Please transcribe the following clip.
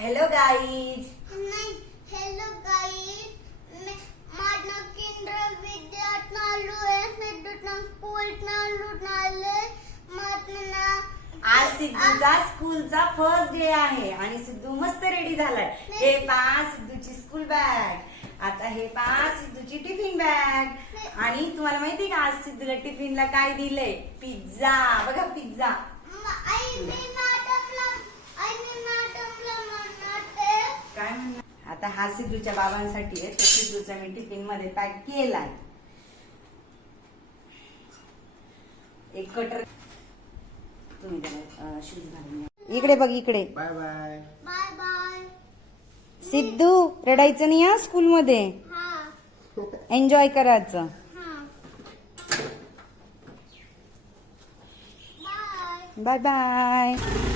Hello guys hello guys माझं केंद्र विद्यात नालू आहे सिद्धूतन स्कूल नालू नाले माझं आज सिद्धूचा स्कूलचा फर्स्ट डे आहे आणि सिद्धू मस्त रेडी झालाय। हे पहा सिद्धूची स्कूल बॅग, आता हे पहा सिद्धूची टिफिन बॅग। आणि तुम्हाला माहिती का आज सिद्धूला टिफिनला काय दिलंय? पिझ्झा। बघा पिझ्झा। काय म्हणणार? आता हा सिद्धूच्या बाबांसाठी आहे, तो सिद्धूचा मी टिफिन मध्ये पॅक केलाय। एक कटर तुम्ही त्याला शूज घालून या। इकडे बघ इकडे। Bye bye bye bye Siddhu रडायचं नाही हा स्कूल मध्ये, हां एन्जॉय करायचं। हां बाय बाय बाय।